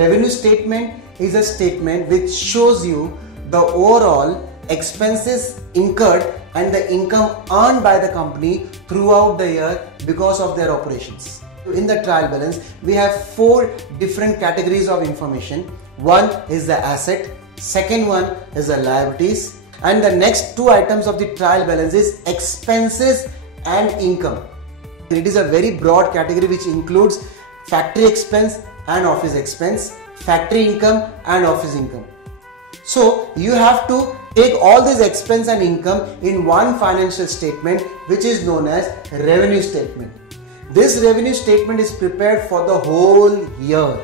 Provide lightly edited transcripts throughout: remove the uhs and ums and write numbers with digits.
revenue statement is a statement which shows you the overall expenses incurred and the income earned by the company throughout the year because of their operations. In the trial balance, we have 4 different categories of information. One is the asset, second one is the liabilities, and the next 2 items of the trial balance is expenses and income. It is a very broad category which includes factory expense and office expense, factory income and office income. So you have to take all this expense and income in one financial statement, which is known as revenue statement. This revenue statement is prepared for the whole year,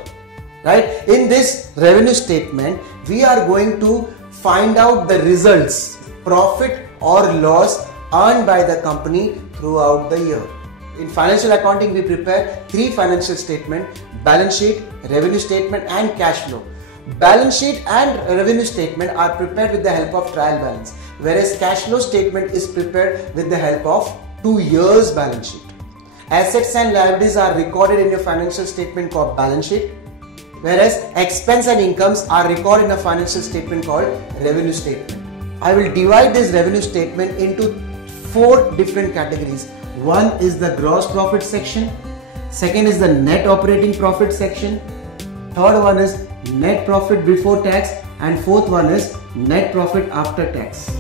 right? In this revenue statement, we are going to find out the results, profit or loss earned by the company throughout the year. In financial accounting, we prepare 3 financial statements: balance sheet, revenue statement and cash flow. Balance sheet and revenue statement are prepared with the help of trial balance, whereas cash flow statement is prepared with the help of 2 years balance sheet. Assets and liabilities are recorded in your financial statement called balance sheet, whereas expense and incomes are recorded in a financial statement called revenue statement. I will divide this revenue statement into 4 different categories. One is the gross profit section, second is the net operating profit section, third one is net profit before tax, and fourth one is net profit after tax.